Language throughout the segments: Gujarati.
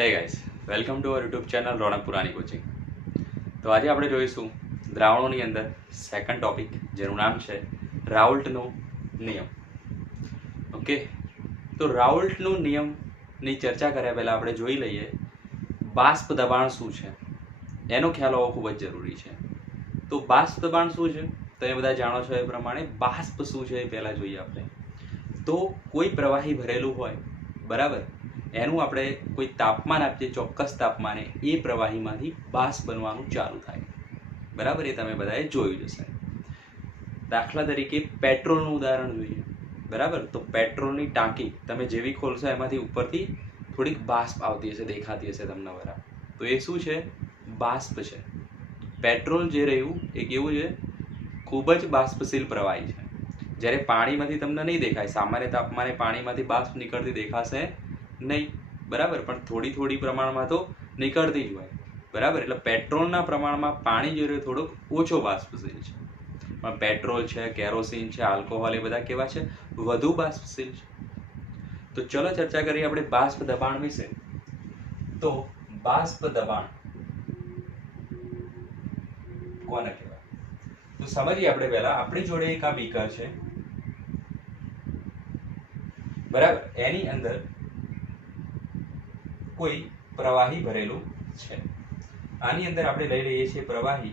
હે guys, welcome to our YouTube channel Ronak Purani coaching. તો આજે આપણે જોઈશું દ્રાવણોની અંદર સેકન્ડ ટોપિક, જેનું નામ છે રાઉલ્ટનો નિયમ. ઓકે, તો રાઉલ્ટનો નિયમની ચર્ચા કર્યા પહેલાં આપણે જોઈ લઈએ બાષ્પ દબાણ શું છે. એનો ખ્યાલ હોવો ખૂબ જ જરૂરી છે. તો બાષ્પ દબાણ શું છે? તો એ બધા જાણો છો એ પ્રમાણે બાષ્પ શું છે એ પહેલાં જોઈએ આપણે. તો કોઈ પ્રવાહી ભરેલું હોય, બરાબર, એનું આપણે કોઈ તાપમાન આપીએ, ચોક્કસ તાપમાને એ પ્રવાહીમાંથી બાષ્પ બનવાનું ચાલુ થાય. બરાબર, એ તમે બધાએ જોયું જશે. દાખલા તરીકે પેટ્રોલનું ઉદાહરણ જોઈએ. બરાબર, તો પેટ્રોલની ટાંકી તમે જેવી ખોલશો એમાંથી ઉપરથી થોડીક બાષ્પ આવતી હશે, દેખાતી હશે તમને. બરાબર, તો એ શું છે? બાષ્પ છે. પેટ્રોલ જે રહ્યું એ કેવું છે? ખૂબ જ બાષ્પશીલ પ્રવાહી છે. જ્યારે પાણીમાંથી તમને નહીં દેખાય, સામાન્ય તાપમાને પાણીમાંથી બાષ્પ નીકળતી દેખાશે નહીં, બરાબર, પણ થોડી થોડી પ્રમાણમાં તો નીકળતી જ હોય. બરાબર, એટલે પેટ્રોલના પ્રમાણમાં પાણી જે રહ્યું થોડુંક ઓછો બાષ્પશીલ છે. પણ પેટ્રોલ છે, કેરોસીન છે, આલ્કોહોલ, એ બધા કેવા છે? વધુ બાષ્પશીલ છે. તો ચલો ચર્ચા કરીએ આપણે બાષ્પ દબાણ વિશે. તો બાષ્પ દબાણ કોને કહેવાય? તો સમજીએ આપણે પહેલા. આપણી જોડે એક આ બીકર છે, બરાબર, એની અંદર કોઈ પ્રવાહી ભરેલું છે. આની અંદર આપણે લઈ લઈએ છીએ પ્રવાહી.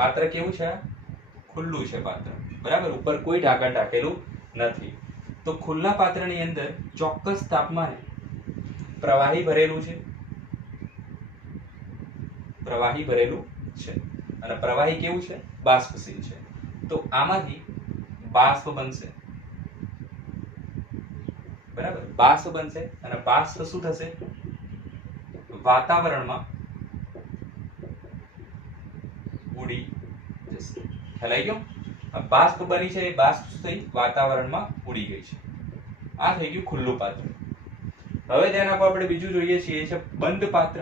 પાત્ર કેવું છે? ખુલ્લું છે પાત્ર, બરાબર, ઉપર કોઈ ઢાંકણ ઢાંકેલું નથી. તો ખુલ્લા પાત્રની અંદર ચોક્કસ તાપમાને પ્રવાહી ભરેલું છે. પ્રવાહી ભરેલું છે અને પ્રવાહી કેવું છે? બાષ્પશીલ છે. તો આમાંથી બાષ્પ બનશે. બરાબર, બાષ્પ બનશે અને બાષ્પ શું થશે? વાતાવરણમાં ઉડી જશે. ખ્યાલ આવી ગયો? આ બાષ્પ બની છે, એ બાષ્પ શું થઈ? વાતાવરણમાં ઉડી ગઈ છે. આ થઈ ગયું ખુલ્લું પાત્ર. હવે ધ્યાન આપો, આપણે બીજું જોઈએ છીએ, એ છે બંધ પાત્ર.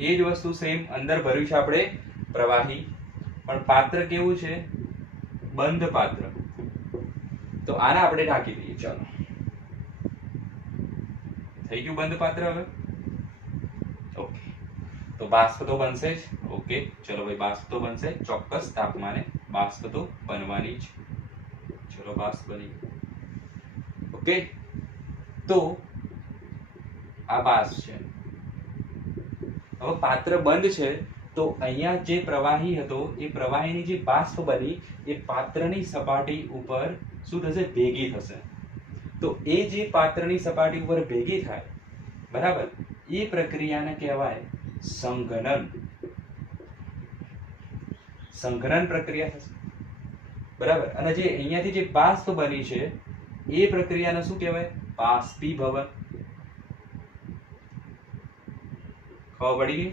એ જ વસ્તુ સેમ, અંદર ભર્યું છે આપણે પ્રવાહી, પણ પાત્ર કેવું છે? બંધ પાત્ર. તો આને આપણે ઢાંકી દઈએ. ચાલો, થઈ ગયું બંધ પાત્ર. હવે ઓકે, તો બાષ્પ તો બનશે જ. ઓકે, ચલો ભાઈ, બાષ્પ તો બનશે ચોક્કસ તાપમાને. બાષ્પ તો બનવાની જ. ચલો, બાષ્પ બની. ઓકે, તો આ બાષ્પ છે. હવે પાત્ર બંધ છે, તો અહીંયા જે પ્રવાહી હતો, એ પ્રવાહીની જે બાષ્પ બની એ પાત્રની સપાટી ઉપર શું થશે? ભેગી થશે. તો એ જે પાત્રની સપાટી ઉપર ભેગી થાય, બરાબર, એ પ્રક્રિયાને કહેવાય સંઘનન. સંઘનન પ્રક્રિયા થશે, બરાબર. અને જે અહીંયાથી જે બાષ્પ બની છે એ પ્રક્રિયાને શું કહેવાય? બાષ્પીભવન. ખબર પડી ગઈ?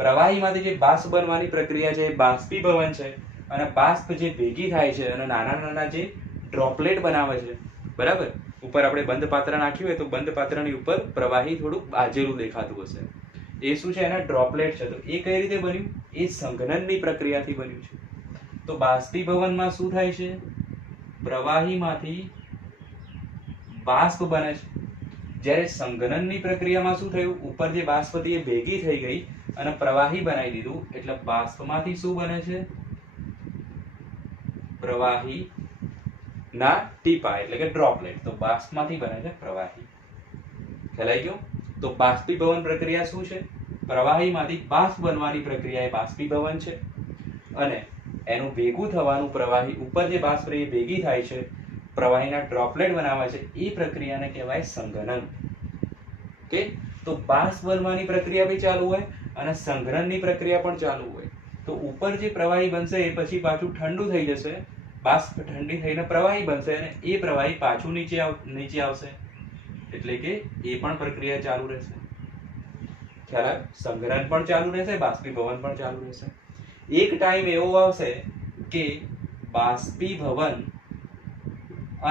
પ્રવાહીમાંથી જે બાષ્પ બનવાની પ્રક્રિયા છે એ બાષ્પીભવન છે. અને બાષ્પ જે ભેગી થાય છે અને નાના નાના જે ડ્રોપલેટ બનાવે છે, બરાબર, ઉપર આપણે બંધ પાત્ર નાખ્યું હોય તો બંધ પાત્રની ઉપર પ્રવાહી થોડુંક બાજેલું દેખાતું હશે, એ શું છે? એના ડ્રોપલેટ છે. તો એ કઈ રીતે બન્યું? એ સંઘનનની પ્રક્રિયાથી બન્યું છે. તો બાષ્પીભવનમાં શું થાય છે? પ્રવાહીમાંથી બાષ્પ બને છે. જ્યારે સંઘનનની પ્રક્રિયામાં શું થયું? ઉપર જે બાષ્પ હતી એ ભેગી થઈ ગઈ અને પ્રવાહી બનાવી દીધું. એટલે બાષ્પમાંથી શું બને છે? પ્રવાહી ના ટીપા, એટલે કે ડ્રોપલેટ. તો બાષ્પમાંથી બને છે પ્રવાહી. ખ્યાલ આવી ગયો? તો બાષ્પીભવન પ્રક્રિયા શું છે? પ્રવાહીમાંથી બાષ્પ બનવાની પ્રક્રિયા એ બાષ્પીભવન છે. અને એનું ભેગું થવાનું, પ્રવાહી ઉપર જે બાષ્પ રહી એ ભેગી થાય છે, પ્રવાહીના ડ્રોપલેટ બનાવે છે, એ પ્રક્રિયાને કહેવાય સંઘનન. ઓકે, તો બાષ્પ બનવાની પ્રક્રિયા બી ચાલુ હોય અને સંઘનનની પ્રક્રિયા પણ ચાલુ હોય. તો ઉપર જે પ્રવાહી બનશે એ પછી પાછું ઠંડુ થઈ જશે, બાષ્પ ઠંડી થઈને પ્રવાહી બનશે અને એ પ્રવાહી પાછું નીચે આવશે. એટલે કે એ પણ પ્રક્રિયા ચાલુ રહેશે. ખ્યાલ આવે? સંઘનન પણ ચાલુ રહેશે, બાષ્પીભવન પણ ચાલુ રહેશે. એક ટાઈમ એવો આવશે કે બાષ્પીભવન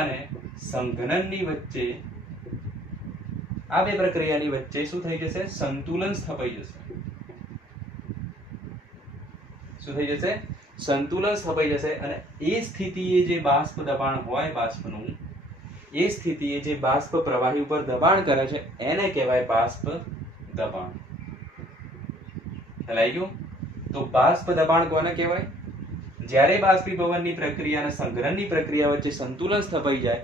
અને સંઘનનની વચ્ચે, આ બે પ્રક્રિયાની વચ્ચે શું થઈ જશે? સંતુલન સ્થપાઈ જશે. શું થઈ જશે? સંતુલન સ્થપાઈ જશે અને એ સ્થિતિએ જે બાષ્પ દબાણ હોય બાષ્પનું, એ સ્થિતિએ જે બાષ્પ પ્રવાહી ઉપર દબાણ કરે છે એને કહેવાય બાષ્પ દબાણ. ખ્યાલ આવી ગયો? તો બાષ્પ દબાણ કોને કહેવાય? જ્યારે બાષ્પીભવનની પ્રક્રિયા અને સંઘનનની પ્રક્રિયા વચ્ચે સંતુલન સ્થપાઈ જાય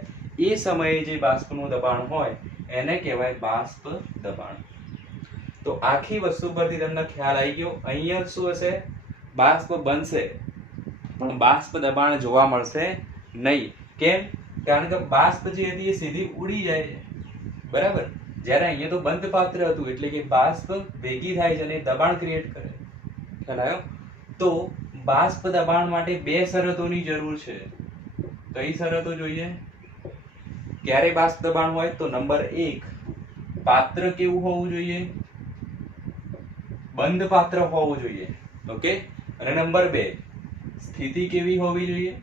એ સમયે જે બાષ્પનું દબાણ હોય એને કહેવાય બાષ્પ દબાણ. તો આખી વસ્તુ પરથી તમને ખ્યાલ આવી ગયો. અહીંયા શું હશે? બાષ્પ બનશે પણ બાષ્પ દબાણ જોવા મળશે નહીં. કેમ? કારણ કે બાષ્પ જે હતી એ સીધી ઉડી જાય છે, બરાબર. જ્યારે અહીંયા તો બંધ પાત્ર હતું એટલે કે બાષ્પ ભેગી થાય છે અને દબાણ ક્રિએટ કરે. ખ્યાલ આવ્યો? તો બાષ્પ દબાણ માટે બે શરતોની જરૂર છે. કઈ શરતો જોઈએ? ક્યારે બાષ્પ દબાણ હોય? તો નંબર 1, પાત્ર કેવું હોવું જોઈએ? બંધ પાત્ર હોવું જોઈએ. ઓકે. અને નંબર 2, સ્થિતિ કેવી હોવી જોઈએ?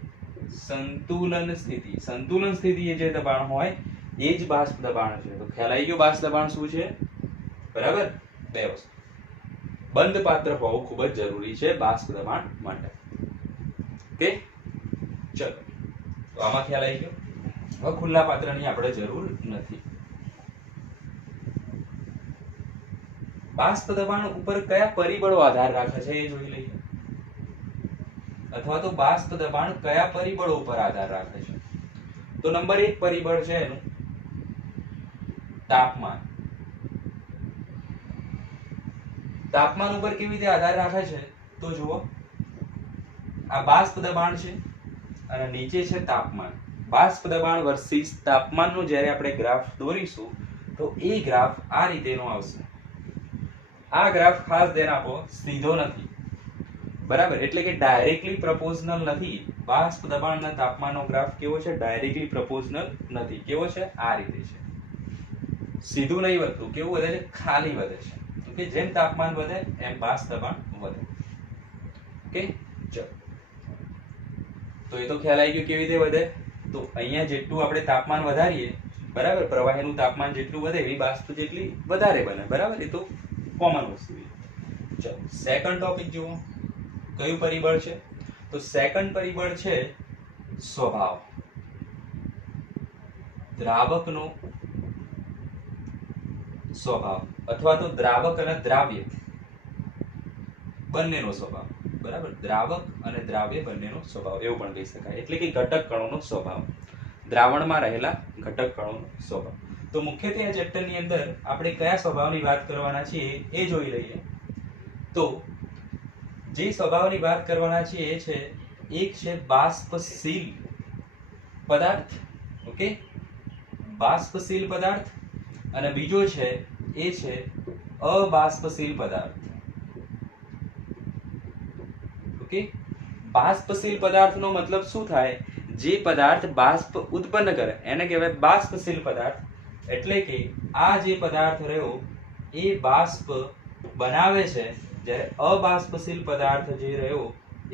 સંતુલન સ્થિતિ. સંતુલન સ્થિતિ એ જે દબાણ હોય એ જ બાષ્પ દબાણ છે. તો ખ્યાલ આવી ગયો બાષ્પ દબાણ શું છે? બરાબર. બે વસ્તુ. બંધ પાત્ર હોવું ખૂબ જ જરૂરી છે બાષ્પ દબાણ માટે. ઓકે, ચલો. તો આમાં ખ્યાલ આવી ગયો. હવે ખુલ્લા પાત્રની આપણે જરૂર નથી. બાષ્પ દબાણ ઉપર કયા પરિબળો આધાર રાખે છે એ જોઈ લઈએ. અથવા તો બાષ્પ દબાણ કયા પરિબળો ઉપર આધાર રાખે છે? તો નંબર 1 પરિબળ છે એનું તાપમાન. તાપમાન ઉપર કેવી રીતે આધાર રાખે છે? તો જુઓ, આ બાષ્પ દબાણ છે અને નીચે છે તાપમાન. બાષ્પ દબાણ વર્સિસ તાપમાનનો જ્યારે આપણે ગ્રાફ દોરીશું તો એ ગ્રાફ આ રીતેનો આવશે. આ ગ્રાફ ખાસ ધ્યાન આપો, સીધો નથી, બરાબર. એટલે કે ડાયરેક્ટલી પ્રપોઝનલ નથી. બાષ્પ દબાણના તાપમાનનો ગ્રાફ કેવો છે? ડાયરેક્ટલી પ્રપોઝનલ નથી. કેવો છે? આ રીતે છે. સીધું નહીં વધતું. કેવું વધે છે? ખાલી વધે છે. ઓકે. જેમ તાપમાન વધે એમ બાષ્પ દબાણ વધે. ઓકે, ચલો. તો એ તો ખ્યાલ આવી ગયો કેવી રીતે વધે. તો અહીંયા જેટલું આપણે તાપમાન વધારીએ, બરાબર, પ્રવાહીનું તાપમાન જેટલું વધે એવી બાષ્પ જેટલી વધારે બને, બરાબર. એ તો કોમન વસ્તુ છે. ચલો, સેકન્ડ ટોપિક જુઓ. કયું પરિબળ છે? તો સેકન્ડ પરિબળ છે સ્વભાવ. દ્રાવકનો સ્વભાવ અથવા તો દ્રાવક અને દ્રાવ્ય બંનેનો સ્વભાવ, બરાબર. દ્રાવક અને દ્રાવ્ય બંનેનો સ્વભાવ એવું પણ કહી શકાય. એટલે કે ઘટક કણોનો સ્વભાવ, દ્રાવણમાં રહેલા ઘટક કણોનો સ્વભાવ. તો મુખ્યત્વે આ ચેપ્ટરની અંદર આપણે કયા સ્વભાવની વાત કરવાના છીએ એ જોઈ લઈએ. તો જે સ્વભાવની વાત કરવાના છીએ એ છે, એક છે બાષ્પશીલ પદાર્થ. ઓકે, બાષ્પશીલ પદાર્થ. અને બીજો છે એ છે અબાષ્પશીલ પદાર્થ. ઓકે. બાષ્પશીલ પદાર્થનો મતલબ શું થાય? જે પદાર્થ બાષ્પ ઉત્પન્ન કરે એને કહેવાય બાષ્પશીલ પદાર્થ. એટલે કે આ જે પદાર્થ રહ્યો એ બાષ્પ બનાવે છે, જ્યારે અબાષ્પશીલ પદાર્થ જે રહ્યો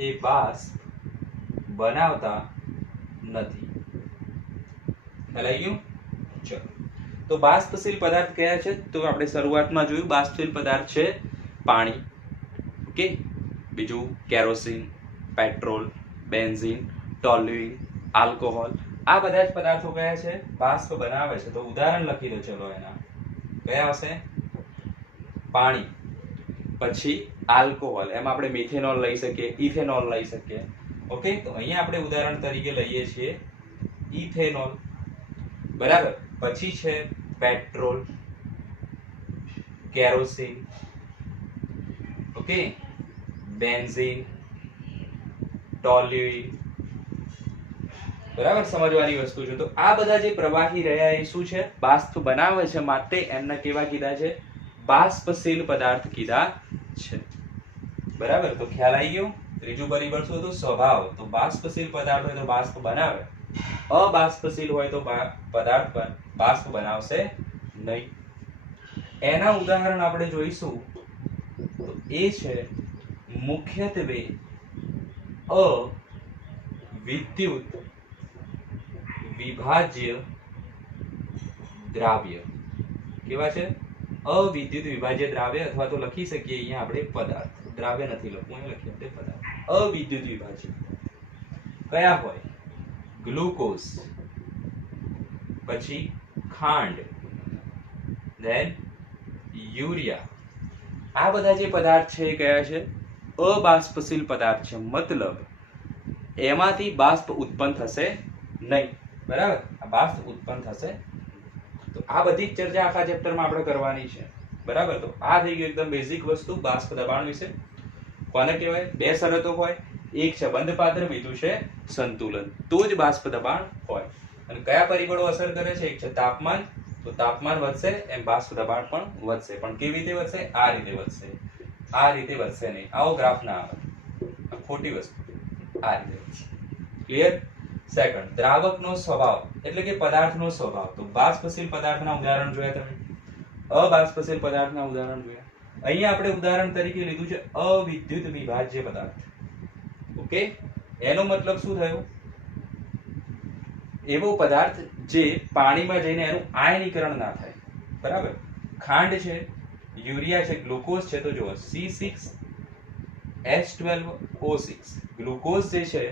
એ બાષ્પ બનાવતા નથી. ખ્યાલ આવી ગયું? ચલો. તો બાષ્પશીલ પદાર્થ કયા છે? તો આપણે શરૂઆતમાં જોયું બાષ્પશીલ પદાર્થ છે પાણી. ઓકે. બીજું kerosene, petrol, benzene, toluene, alcohol. આ બધા જ પદાર્થો કયા છે? બાષ્પ બનાવે છે. તો ઉદાહરણ લખી દો. ચલો, એના કયા આવશે? પાણી, પછી આલ્કોહોલ, એમાં આપણે મિથેનોલ લઈ શકીએ, ઇથેનોલ લઈ શકીએ. ઓકે. તો અહીંયા આપણે ઉદાહરણ તરીકે લઈએ છીએ ઇથેનોલ, બરાબર. પછી છે petrol, kerosene, okay, benzene, toluene, બરાબર. સમજવાની વસ્તુ છે. તો આ બધા જે પ્રવાહી રહ્યા એ શું છે? બાષ્પ બનાવે છે. માટે એમને કેવા કીધા છે? બાષ્પશીલ પદાર્થ કીધા છે, બરાબર. તો ખ્યાલ આવી ગયો. ત્રીજું પરિબળ શું હતું? સ્વભાવ. તો બાષ્પશીલ પદાર્થ હોય તો બાષ્પ બનાવે, અબાષ્પશીલ હોય તો પદાર્થ પર બાષ્પ બનાવશે નહીં. એના ઉદાહરણ આપણે જોઈશું. તો એ છે મુખ્યત્વે અવિદ્યુત વિભાજ્ય દ્રાવ્ય. કેવા છે? અવિદ્યુત વિભાજ્ય દ્રાવ્ય, અથવા તો લખી શકીએ અહીંયા આપણે પદાર્થ. દ્રાવ્ય નથી લખવું, અહીં લખીએ આપણે પદાર્થ. અવિદ્યુત વિભાજ્ય કયા હોય? ગ્લુકોઝ, પછી ખાંડ, ધેન યુરિયા. આ બધા જે પદાર્થ છે એ કયા છે? અબાષ્પશીલ પદાર્થ છે, મતલબ એમાંથી બાષ્પ ઉત્પન્ન થશે નહીં. બરાબર, આ બાષ્પ ઉત્પન્ન થશે. તો આ બધી જ ચર્ચા આખા ચેપ્ટરમાં આપણે કરવાની છે. બરાબર, તો આ થઈ ગયું એકદમ બેઝિક વસ્તુ બાષ્પ દબાણ વિશે. કોને કહેવાય? બે શરતો હોય, એક છે બંધ પાત્ર, બીજું છે સંતુલન, તો જ બાષ્પ દબાણ હોય. અને કયા પરિબળો અસર કરે છે? એક છે તાપમાન, તો તાપમાન વધશે એમ બાષ્પ દબાણ પણ વધશે. પણ કેવી રીતે વધશે? આ રીતે વધશે. આ રીતે વધશે નહીં. આવો ગ્રાફ ના આવે, ખોટી વસ્તુ. આ રીતે વધશે. ક્લિયર? સેકન્ડ, દ્રાવકનો સ્વભાવ એટલે કે પદાર્થનો સ્વભાવ. તો બાષ્પશીલ પદાર્થના ઉદાહરણ જોયા તમે, અબાષ્પશીલ પદાર્થના ઉદાહરણ જોયા. અહીંયા આપણે ઉદાહરણ તરીકે લીધું છે અવિદ્યુત વિભાજ્ય પદાર્થ. ઓકે, એનો મતલબ શું થયો? એવો પદાર્થ જે પાણીમાં જઈને એનું આયનીકરણ ના થાય. બરાબર, ખાંડ છે, યુરિયા છે, ગ્લુકોઝ છે. તો જુઓ C6H12O6 ગ્લુકોઝ જે છે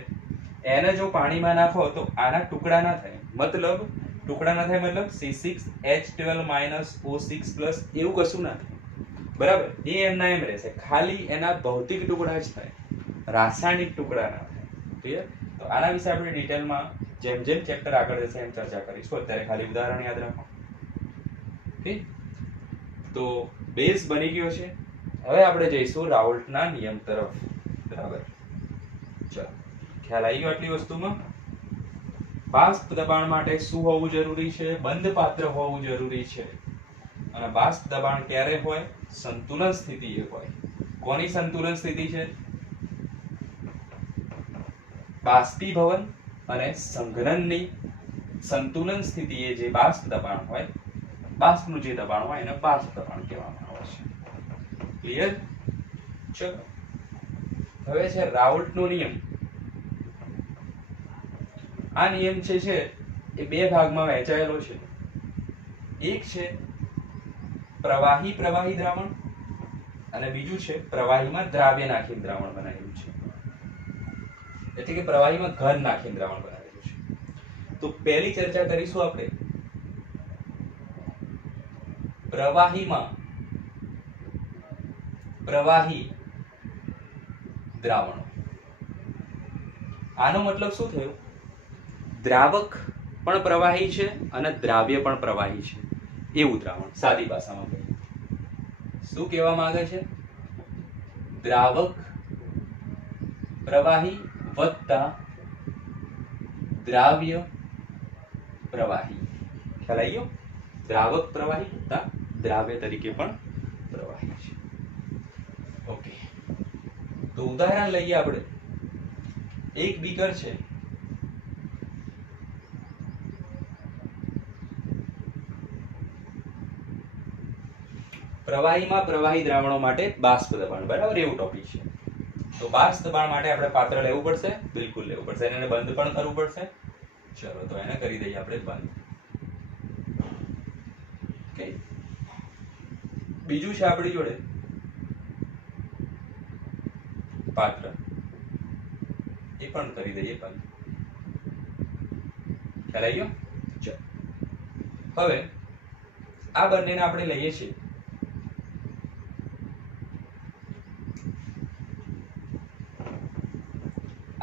એને જો પાણીમાં નાખો તો આના ટુકડા ના થાય. મતલબ ટુકડા ના થાય મતલબ C6H12-O6+ એવું કશું ના થાય. બરાબર, એ એમના એમ રહેશે, ખાલી એના ભૌતિક ટુકડા જ થાય, રાસાયણિક ટુકડા ના થાય. ક્લિયર? તો આના વિશે આપણે ડિટેલમાં જેમ જેમ ચેપ્ટર આગળ જશે એમ ચર્ચા કરીશું. અત્યારે ખાલી ઉદાહરણ યાદ રાખો. ઓકે, તો બેઝ બની ગયો છે. હવે આપણે જઈશું રાઉલ્ટના નિયમ તરફ. બરાબર, ચલો, ખ્યાલ આવી ગયો આટલી વસ્તુમાં? બાષ્પ દબાણ માટે શું હોવું જરૂરી છે? બંધ પાત્ર હોવું જરૂરી છે. અને બાષ્પ દબાણ ક્યારે હોય? સંતુલન સ્થિતિએ હોય. કોની સંતુલન સ્થિતિ છે? બાષ્પીભવન અને સંઘનનની સંતુલન સ્થિતિએ જે બાષ્પ દબાણ હોય, બાષ્પનું જે દબાણ હોય એને બાષ્પ દબાણ કહેવામાં આવે છે. ક્લિયર? ચલો, હવે છે રાઉલ્ટનો નિયમ. આ નિયમ છે એ બે ભાગમાં વહેંચાયેલો છે. એક છે પ્રવાહી દ્રાવણ અને બીજું છે પ્રવાહીમાં દ્રાવ્ય નાખીને દ્રાવણ બનાવેલું છે. એટલે કે પ્રવાહીમાં ઘન નાખીને દ્રાવણ બનાવેલું છે. તો પહેલી ચર્ચા કરીશું આપણે પ્રવાહી દ્રાવણો. આનો મતલબ શું થયો? દ્રાવક પણ પ્રવાહી છે અને દ્રાવ્ય પણ પ્રવાહી છે એવું દ્રાવણ. સાદી ભાષામાં કહીએ શું કહેવા માંગે છે? દ્રાવક પ્રવાહી વત્તા દ્રાવ્ય પ્રવાહી. ખ્યાલ આવી ગયો? દ્રાવક પ્રવાહી વત્તા દ્રાવ્ય તરીકે પણ પ્રવાહી છે. ઓકે, તો ઉદાહરણ લઈએ આપણે. એક બીકર છે, પ્રવાહીમાં પ્રવાહી દ્રાવણો માટે બાષ્પ દબાણ. બરાબર, એવું ટોપિક છે. તો બાષ્પ દબાણ માટે આપણે પાત્ર લેવું પડશે, બિલકુલ લેવું પડશે. એને બંધ પણ કરવું પડશે. ચલો, તો એને કરી દઈએ આપણે બંધ. ઓકે, બીજું છે આપણી જોડે પાત્ર, એ પણ કરી દઈએ બંધ. ખ્યાલ આવી ગયો? ચલો, હવે આ બંનેને આપણે લઈએ છીએ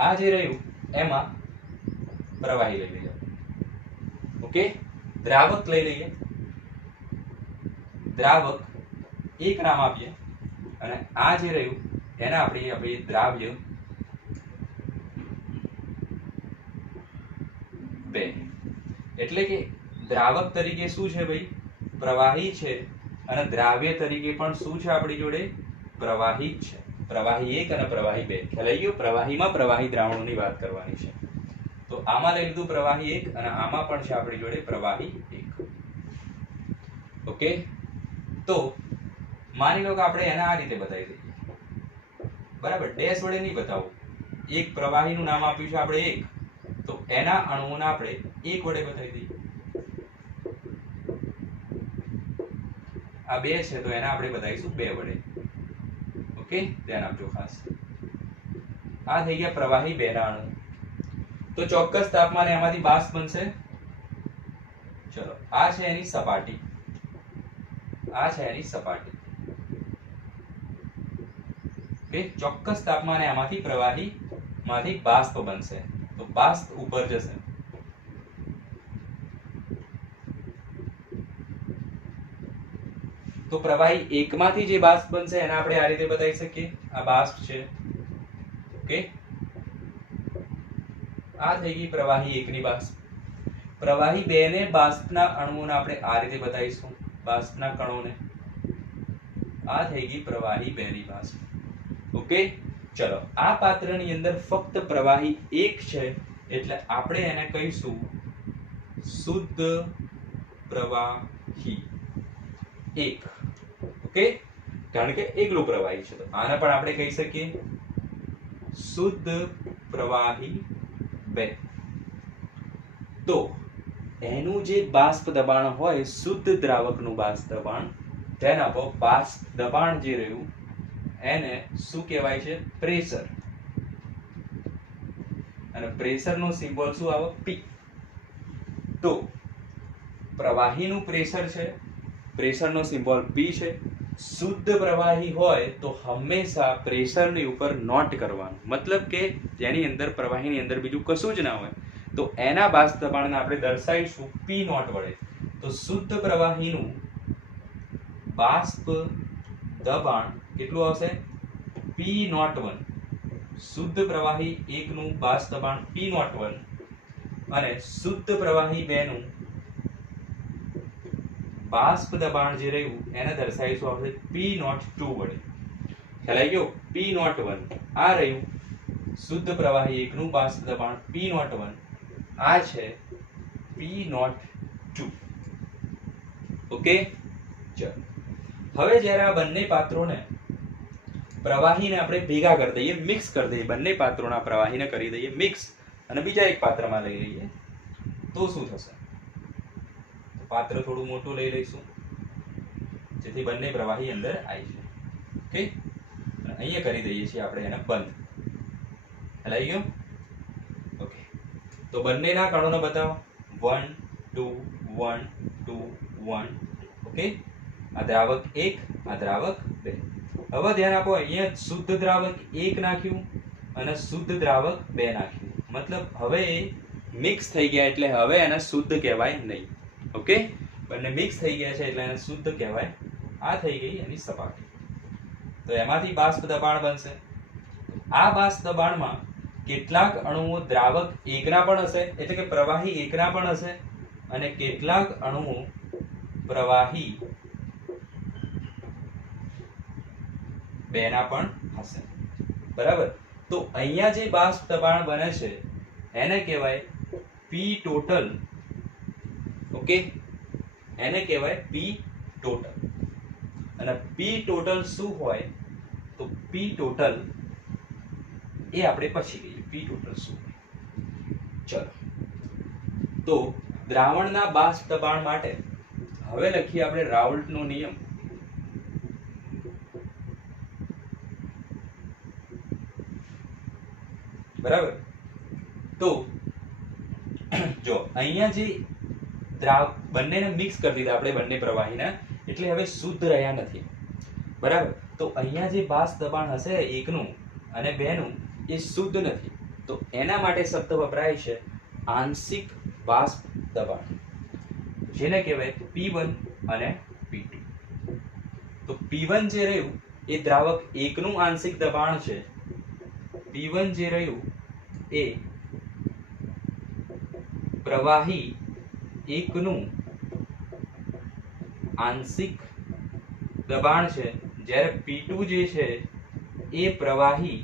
આ જે રહ્યું એમાં પ્રવાહી લઈ લઈએ. ઓકે, દ્રાવક લઈ લઈએ. દ્રાવક એક નામ આપીએ અને આ જે રહ્યું એને આપણે દ્રાવ્ય 2. એટલે કે દ્રાવક તરીકે શું છે ભાઈ? પ્રવાહી છે. અને દ્રાવ્ય તરીકે પણ શું છે આપણી જોડે? પ્રવાહી જ છે. પ્રવાહી 1 અને પ્રવાહી 2. ખ્યાલ આવી ગયો? પ્રવાહીમાં પ્રવાહી દ્રાવણોની વાત કરવાની છે. તો આમાં લઈ લીધું પ્રવાહી 1 અને આમાં પણ છે આપણી જોડે પ્રવાહી 1. ઓકે, તો માની લો કે આપણે એને આ રીતે બતાવી દઈએ. બરાબર, ડેશ વડે નહીં બતાવું. એક પ્રવાહીનું નામ આપ્યું છે આપણે 1, તો એના અણુઓને આપણે 1 વડે બતાવી દઈએ. આ 2 છે તો એને આપણે બતાવીશું 2 વડે. ઓકે, ધ્યાન આપજો ખાસ. આ થઈ ગયા પ્રવાહી 2 ના અણુ. તો ચોક્કસ તાપમાને એમાંથી બાષ્પ બનશે. ચલો આ છે એની સપાટી, આ છે એની સપાટી. કે ચોક્કસ તાપમાને આમાંથી પ્રવાહી માંથી બાષ્પ બનશે. તો બાષ્પ ઉપર જશે. તો પ્રવાહી એકમાંથી જે બાષ્પ બનશે એને આપણે આ રીતે બતાવી શકીએ. આ બાષ્પ છે. ઓકે, આ થઈ ગઈ પ્રવાહી એકની બાષ્પ. પ્રવાહી 2 ને બાષ્પના અણુઓને આપણે આ રીતે બતાવીશું, બાષ્પના કણોને. આ થઈ ગઈ પ્રવાહી 2 ની બાષ્પ. ઓકે, ચલો આ પાત્રની અંદર ફક્ત પ્રવાહી 1 છે એટલે આપણે એને કહીશું શુદ્ધ પ્રવાહી 1. ઓકે, કારણ કે એકલું પ્રવાહી છે. તો આને પણ આપણે કહી શકીએ શુદ્ધ પ્રવાહી 2. તો એનું જે બાષ્પ દબાણ હોય, શુદ્ધ દ્રાવકનું બાષ્પ દબાણ, તેના પર બાષ્પ દબાણ જે રહ્યું એને શું કહેવાય છે? પ્રેશર. અને પ્રેશરનો સિમ્બોલ શું આવે? P. તો પ્રવાહીનું પ્રેશર છે, પ્રેશરનો સિમ્બોલ P છે. શુદ્ધ પ્રવાહી હોય તો હંમેશા પ્રેશરની ઉપર નોટ કરવાનું, મતલબ કે જેની અંદર પ્રવાહીની અંદર બીજું કશું જ ના હોય તો એના બાષ્પ દબાણને આપણે દર્શાવીશું P નોટ વડે. તો શુદ્ધ પ્રવાહીનું બાષ્પ દબાણ કેટલું આવશે? P01. શુદ્ધ પ્રવાહી 1 નું બાષ્પ દબાણ P01 અને શુદ્ધ પ્રવાહી 2 નું બાષ્પ દબાણ જે રહ્યું એને દર્શાવીશું આપણે P02 વડે. ખ્યાલ આવી ગયો? P01 આ રહ્યું શુદ્ધ પ્રવાહી 1 નું બાષ્પ દબાણ P01, આ છે P02. ઓકે, ચલો હવે જ્યારે આ બંને પાત્રોને પ્રવાહીને આપણે ભેગા કરી દઈએ, મિક્સ કરી દઈએ, બંને પાત્રોના પ્રવાહીને કરી દઈએ મિક્સ અને બીજા એક પાત્રમાં લઈ લઈએ તો શું થશે? પાત્ર થોડું મોટું લઈ લઈશું જેથી બંને પ્રવાહી અંદર આવી જાય. ઓકે, અહીંયા કરી દઈએ છીએ આપણે એને બંધ. હલાઈ ગયો? ઓકે, તો બંનેના કણોને બતાવો. 1 2 1 2 1. ઓકે, આ દ્રાવક 1, આ દ્રાવક 2. હવે ધ્યાન આપો, અહીંયા શુદ્ધ દ્રાવક 1 નાખ્યું અને શુદ્ધ દ્રાવક 2 નાખ્યું, મતલબ હવે મિક્સ થઈ ગયા એટલે હવે એને શુદ્ધ કહેવાય નહીં. ઓકે, બંને મિક્સ થઈ ગયા છે એટલે એને શુદ્ધ કહેવાય. આ થઈ ગઈ એની સપાટી. તો એમાંથી બાષ્પ દબાણ બનશે. આ બાષ્પ દબાણમાં કેટલાક અણુઓ દ્રાવક 1 ના પણ હશે, એટલે કે પ્રવાહી 1 ના પણ હશે, અને કેટલાક અણુઓ પ્રવાહી 2 ના પણ હશે. બરાબર? તો અહીંયા જે બાષ્પ દબાણ બને છે એને કહેવાય P ટોટલ. ઓકે, એને કહેવાય P ટોટલ. અને P ટોટલ શું હોય? તો P ટોટલ એ આપણે પછી કહીએ P ટોટલ શું હોય. ચલો, તો દ્રાવણના બાષ્પ દબાણ માટે હવે લખીએ આપણે રાઉલ્ટનો નિયમ. બરાબર? તો જો અહીંયા જે બંનેને મિક્સ કરી દીધા આપણે, બંને પ્રવાહીને, એટલે હવે શુદ્ધ રહ્યા નથી. બરાબર? તો અહીંયા જે બાષ્પ દબાણ હશે 1 નું અને 2 નું એ શુદ્ધ નથી. તો એના માટે શબ્દ વપરાય છે આંશિક બાષ્પ દબાણ, જેને કહેવાય P1 અને P2. તો P1 જે રહ્યું એ દ્રાવક 1 નું આંશિક દબાણ છે. P1 જે રહ્યું એ પ્રવાહી 1 નું આંશિક દબાણ છે, જ્યારે P2 જે છે એ પ્રવાહી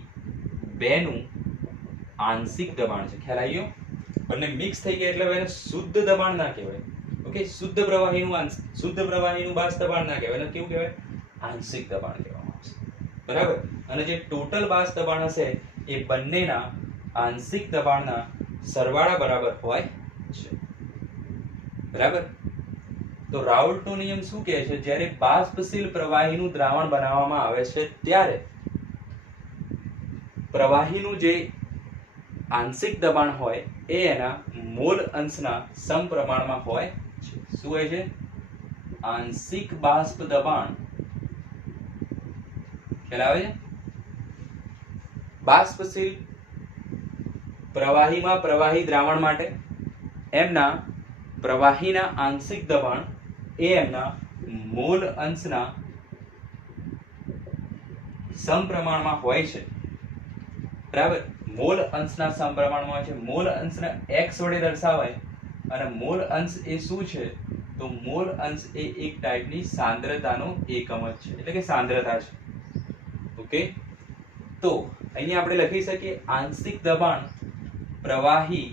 2 નું આંશિક દબાણ છે. ખ્યાલ આવી ગયો? બંને મિક્સ થઈ ગયા એટલે એને શુદ્ધ દબાણ ના કહેવાય. ઓકે, શુદ્ધ પ્રવાહીનું બાષ્પ દબાણ ના કહેવાય, એને કેવું કહેવાય? આંશિક દબાણ કહેવામાં આવશે. બરાબર? અને જે ટોટલ બાષ્પ દબાણ હશે એ બંનેના આંશિક દબાણના સરવાળા બરાબર હોય છે. બરાબર? તો રાઉલ્ટનો નિયમ શું કહે છે? જ્યારે બાષ્પશીલ પ્રવાહીનું દ્રાવણ બનાવવામાં આવે છે ત્યારે પ્રવાહીનું જે આંશિક દબાણ હોય એ એના મોલ અંશના સમપ્રમાણમાં હોય છે. શું હોય છે? આંશિક બાષ્પ દબાણ. ખ્યાલ આવે છે? બાષ્પશીલ પ્રવાહીમાં પ્રવાહી દ્રાવણ માટે એમના પ્રવાહીના આંશિક દબાણ એ એમના મોલ અંશના સમપ્રમાણમાં હોય છે. બરાબર? મોલ અંશના સમપ્રમાણમાં હોય છે. મોલ અંશને x વડે દર્શાવાય અને મોલ અંશ એ શું છે? તો મોલ અંશ એ એક ટાઈપની સાંદ્રતાનો એકમ જ છે, એટલે કે સાંદ્રતા છે. ઓકે, તો અહીંયા આપણે લખી શકીએ આંશિક દબાણ પ્રવાહી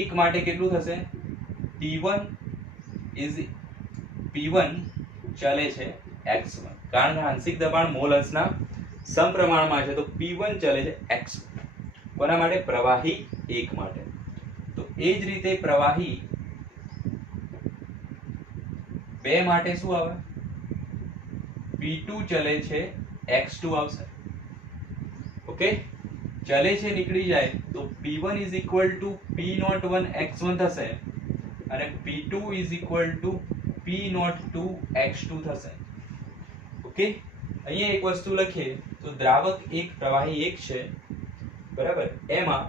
એક માટે કેટલું થશે? P1 ચલે છે x1, કારણ કે આંશિક દબાણ મોલ અંશના સમપ્રમાણમાં છે, તો P1 ચલે છે x1. કોના માટે? પ્રવાહી એક માટે. તો એ જ રીતે પ્રવાહી બે માટે શું આવે? P2 ચલે છે x2 આવશે. ઓકે, ચલે છે નીકળી જાય તો P1 is equal to P01 x1 થશે અને P2 is equal to P02 x2 થશે. ઓકે, અહીંયા એક વસ્તુ લખીએ તો દ્રાવક એક પ્રવાહી એક છે, બરાબર? એમાં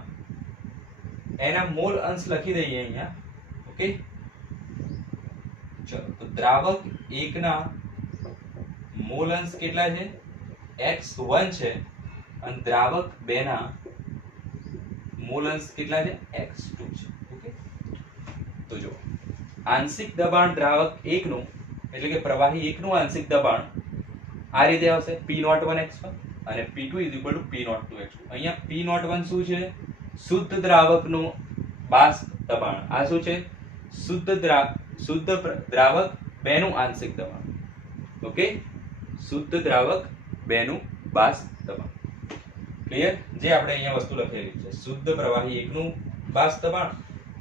એના મોલ અંશ લખી દઈએ અહીંયા. ઓકે, ચલો, તો દ્રાવક એકના મોલ અંશ કેટલા છે? x1 છે અને દ્રાવક બેના મોલ અંશ કેટલા છે? x2 છે. ઓકે, તો જો આંશિક દબાણ દ્રાવક એકનું એટલે કે પ્રવાહી એકનું આંશિક દબાણ આ રીતે આવશે P01 x1 અને P2 P02 x2. અહીંયા P01 શું છે? શુદ્ધ દ્રાવકનું બાષ્પ દબાણ. આ શું છે? શુદ્ધ દ્રાવક બેનું આંશિક દબાણ. ઓકે, શુદ્ધ દ્રાવક બેનું બાષ્પ દબાણ. ક્લિયર? જે આપણે અહીંયા વસ્તુ લખેલી છે, શુદ્ધ પ્રવાહી એકનું બાષ્પ દબાણ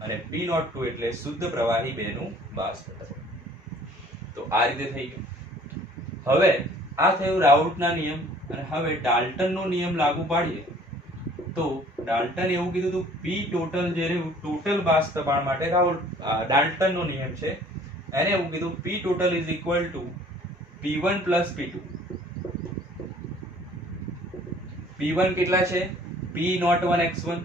અને P02 એટલે શુદ્ધ પ્રવાહી બેનું બાષ્પ દબાણ. તો આ રીતે થઈ ગયું. હવે આ થયું રાઉલ્ટના નિયમ અને હવે ડાલ્ટનનો નિયમ લાગુ પાડીએ તો ડાલ્ટન એવું કીધું હતું P ટોટલ જે ટોટલ બાષ્પ દબાણ માટે ડાલ્ટનનો નિયમ છે, એને એવું કીધું P total is equal to P1 plus P2. P1 કેટલા છે? P01 x1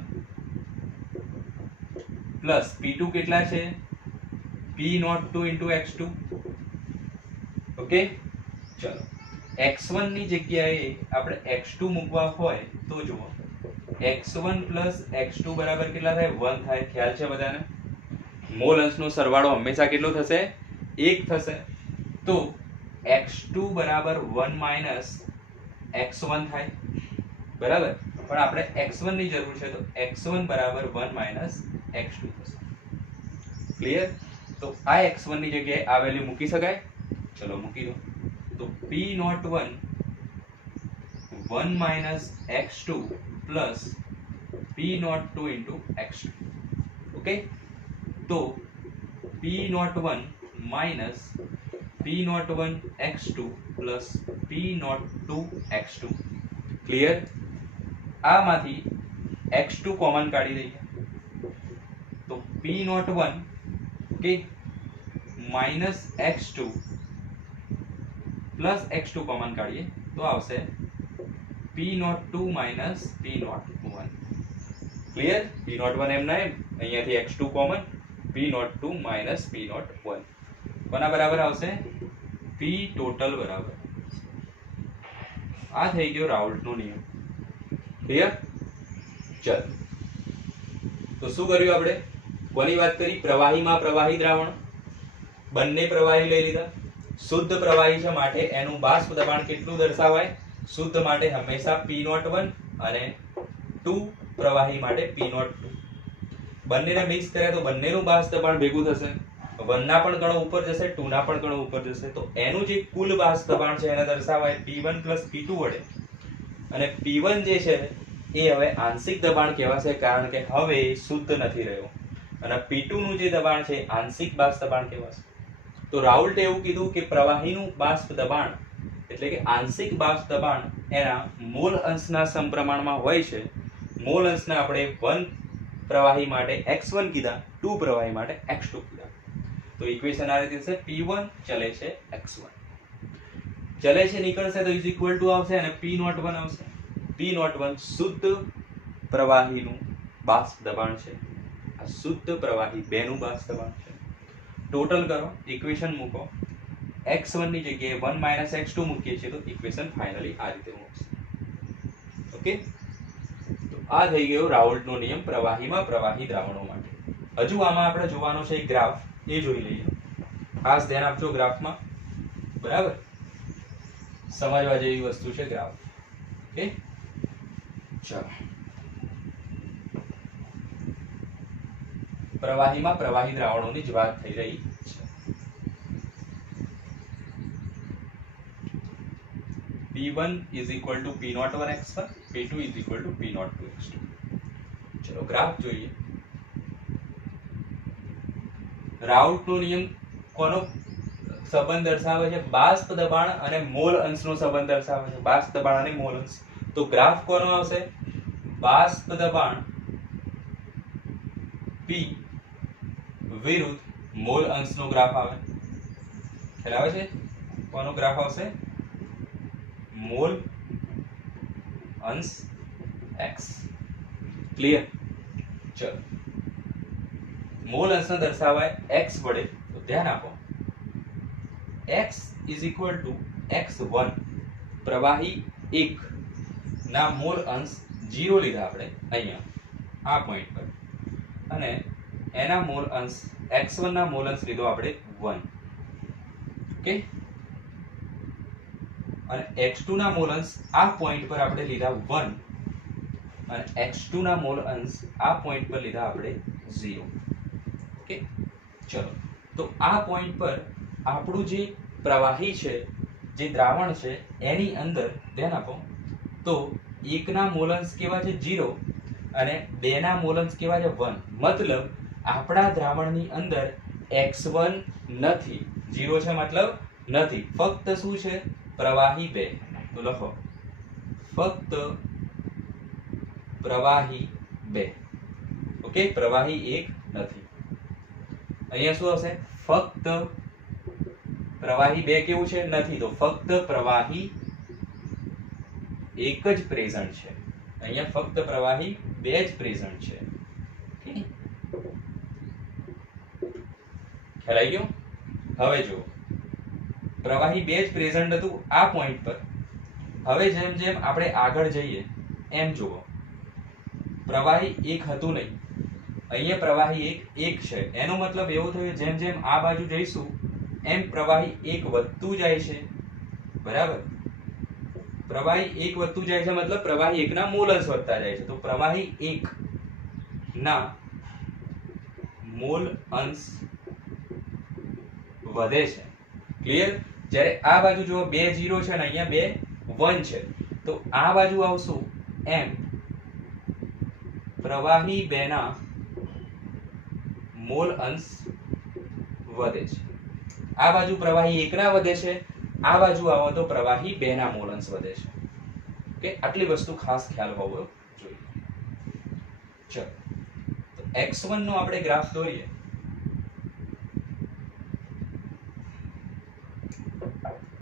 પ્લસ P2 કેટલા છે? P02 into x2. ઓકે, ચલો x1 ની જગ્યાએ આપણે x2 મૂકવા હોય તો જુઓ x1 પ્લસ x2 બરાબર કેટલા થાય? 1 થાય. ખ્યાલ છે બધાને? મોલ અંશનો સરવાળો હંમેશા કેટલો થશે? 1 થશે. તો x2 બરાબર 1 માઇનસ x1 થાય. બરાબર? પણ આપણે x1 ની જરૂર છે તો x1 બરાબર 1 માઇનસ x2 થશે. ક્લિયર? તો આ x1 ની જગ્યાએ આ વેલ્યુ મૂકી શકાય. ચલો મૂકી દો. તો P01 1 minus x2 plus P02 into x2. Okay, તો P01 minus P01 x2 plus P02 x2. Clear? આમાંથી x2 કોમન કાઢી દઈએ તો P01 okay minus x2 plus x2 common કાઢીએ તો આવશે P02 minus P01. Clear? P01 એમના એમ, અહીંયાથી x2 common, P02 minus P01. કોના બરાબર આવશે? P ટોટલ બરાબર. આ થઈ ગયો રાઉલ્ટનો નિયમ. ક્લિયર? ચલ, તો શું કર્યું આપણે? કોની વાત કરી? પ્રવાહીમાં પ્રવાહી દ્રાવણ. બંને પ્રવાહી લઈ લીધા. શુદ્ધ પ્રવાહી છે માટે એનું બાષ્પ દબાણ કેટલું દર્શાવાય? શુદ્ધ માટે હંમેશા P01 અને 2 પ્રવાહી માટે P02. બંનેને મિક્સ કર્યા તો બંનેનું બાષ્પ દબાણ ભેગું થશે. 1 ના પણ ગણો ઉપર જશે, 2 ના પણ ગણો ઉપર જશે. તો એનું જે કુલ બાષ્પ દબાણ છે એને દર્શાવાય P1 પ્લસ P2 વડે. અને P1 જે છે એ હવે આંશિક દબાણ કહેવાશે કારણ કે હવે શુદ્ધ નથી રહ્યો. અને P2 નું જે દબાણ છે આંશિક બાષ્પ દબાણ કહેવાશે. તો રાઉલ્ટે એવું કીધું કે પ્રવાહીનું બાષ્પ દબાણ એટલે કે આંશિક બાષ્પ દબાણ એના મોલ અંશના સમપ્રમાણમાં હોય છે. મોલ અંશને આપણે 1 પ્રવાહી માટે x1 કીધા, 2 પ્રવાહી માટે x2 કીધા. તો ઇક્વેશન આ રીતે છે, P1 ચલે છે x1 ચલે છે નીકળશે તો ઇઝ ઇક્વલ ટુ આવશે અને P01 આવશે. P01 શુદ્ધ પ્રવાહીનું બાષ્પ દબાણ છે. આ શુદ્ધ પ્રવાહી 2 નું બાષ્પ દબાણ છે. ટોટલ કરો, ઇક્વેશન મૂકો, x1 ની જગ્યાએ 1 - x2 મૂકીએ છીએ તો ઇક્વેશન ફાઇનલી આ રીતે મળશે. ઓકે, તો આ થઈ ગયો રાઉલ્ટનો નિયમ પ્રવાહીમાં પ્રવાહી દ્રાવણો માટે. હજુ આમાં આપણે જોવાનો છે એક ગ્રાફ, એ જોઈ લઈએ. ખાસ ધ્યાન આપજો ગ્રાફમાં, બરાબર, સમજવા જેવી વસ્તુ છે ગ્રાફ. ઓકે, ચાલો. પ્રવાહીમાં પ્રવાહી દ્રાવણોની જ વાત થઈ રહી છે. P1 is equal to P01 x1, P2 is equal to P02 x2. ચલો ગ્રાફ જોઈએ. રાઉલ્ટનો નિયમ કોનો સંબંધ દર્શાવે છે? બાષ્પ દબાણ અને મોલ અંશનો સંબંધ દર્શાવે છે. બાષ્પ દબાણ અને મોલ અંશ. તો ગ્રાફ કોનો આવશે? બાષ્પ દબાણ P વિરુદ્ધ મોલ અંશનો ગ્રાફ આવે. ખ્યાલ આવે છે? કોનો ગ્રાફ આવશે? મોલ અંશ x. ક્લિયર? ચલો, મોલ અંશને દર્શાવાય x વડે, તો ધ્યાન આપો, x is equal to x1 પ્રવાહી 1 ના મોલ અંશ 0 લીધા આપણે અહીંયા આ પોઈન્ટ પર, અને એના મોલ અંશ x1 ના મોલ અંશ લીધો આપણે 1. ઓકે, અને x2 ના મોલ અંશ આ પોઈન્ટ પર આપણે લીધા 1 અને x2 ના મોલ અંશ આ પોઈન્ટ પર લીધા આપણે 0. ઓકે, ચલો, તો આ પોઈન્ટ પર આપણું જે પ્રવાહી છે, જે દ્રાવણ છે, એની અંદર ધ્યાન આપો તો 1 ના મોલ અંશ કેવા છે? 0 અને 2 ના મોલ અંશ કેવા છે? 1. મતલબ આપણા દ્રાવણની અંદર x1 નથી. 0 છે મતલબ નથી, ફક્ત શું છે? પ્રવાહી 2. તો લખો ફક્ત પ્રવાહી 2. ઓકે, પ્રવાહી 1 નથી. અહીંયા શું આવશે? ફક્ત પ્રવાહી 2 કેવું છે? નથી. તો ફક્ત પ્રવાહી 1 જ પ્રેઝન્ટ છે. અહીંયા ફક્ત પ્રવાહી 2 જ પ્રેઝન્ટ છે. ખ્યાલ આવી ગયો? હવે જુઓ, પ્રવાહી 2 જ પ્રેઝન્ટ હતું આ પોઈન્ટ પર. હવે જેમ જેમ આપણે આગળ જઈએ એમ જુઓ, પ્રવાહી 1 હતું નહીં, અહીંયા પ્રવાહી 1 છે. એનો મતલબ એવો થયો જેમ જેમ આ બાજુ જઈશું એમ પ્રવાહી 1 વધતું જાય છે. બરાબર, પ્રવાહી 1 વધતું જાય છે મતલબ પ્રવાહી 1 ના મોલ અંશ વધતા જાય છે. તો પ્રવાહી 1 ના મોલ અંશ વધે છે. ક્લિયર? જ્યારે આ બાજુ જો 2 0 છે ને અહીંયા 2 1 છે, તો આ બાજુ આવશું એમ પ્રવાહી 2 ના મોલ અંશ વધે છે. આ બાજુ પ્રવાહી 1 ના વધે છે, આ બાજુ આવો તો પ્રવાહી 2 ના મોલ અંશ વધે છે. ઓકે, આટલી વસ્તુ ખાસ ખ્યાલ હોવો જોઈએ. ચલો, તો x1 નો આપણે ગ્રાફ દોરીએ.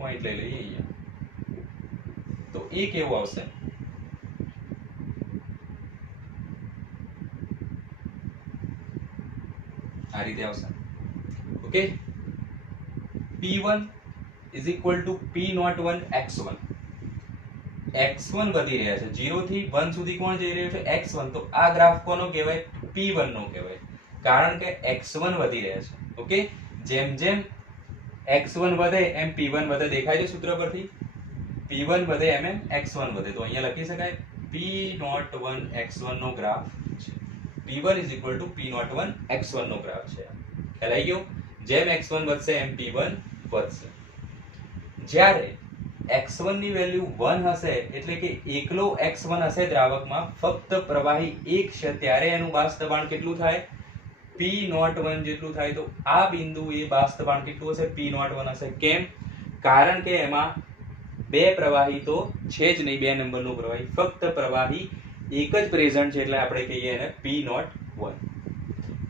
પોઈન્ટ લઈ લઈએ અહીંયા. તો એ કેવું આવશે? આ રીતે આવશે. Okay, P1 is equal to P01 x1. x1 વધી રહ્યા છે, 0 થી 1 સુધી કોણ જઈ રહ્યું છે? x1. તો આ ગ્રાફ કોનો કહેવાય? P1 નો કહેવાય, કારણ કે x1 વધી રહ્યા છે. ઓકે, જેમ જેમ x1 વધે એમ P1 વધે. દેખાય છે સૂત્ર પરથી? P1 વધે એમ એમ x1 વધે. તો અહીંયા લખી શકાય P01 x1 નો ગ્રાફ છે. P1 is equal to P01 x1 નો ગ્રાફ છે. ખ્યાલ આવી ગયો? જેમ x1 વધશે એમ P1 વધશે. જ્યારે x1 ની વેલ્યુ 1 હશે, એટલે કે એકલો x1 હશે દ્રાવકમાં, ફક્ત પ્રવાહી 1 છે, ત્યારે એનું બાષ્પ દબાણ કેટલું થાય? P01 જેટલું થાય. તો આ બિંદુએ બાષ્પ દબાણ કેટલું હશે? P01 હશે. કેમ? કારણ કે એમાં બે પ્રવાહી તો છે જ નહીં, 2 નંબરનું પ્રવાહી, ફક્ત પ્રવાહી એક જ પ્રેઝન્ટ છે, એટલે આપણે કહીએ એને P01.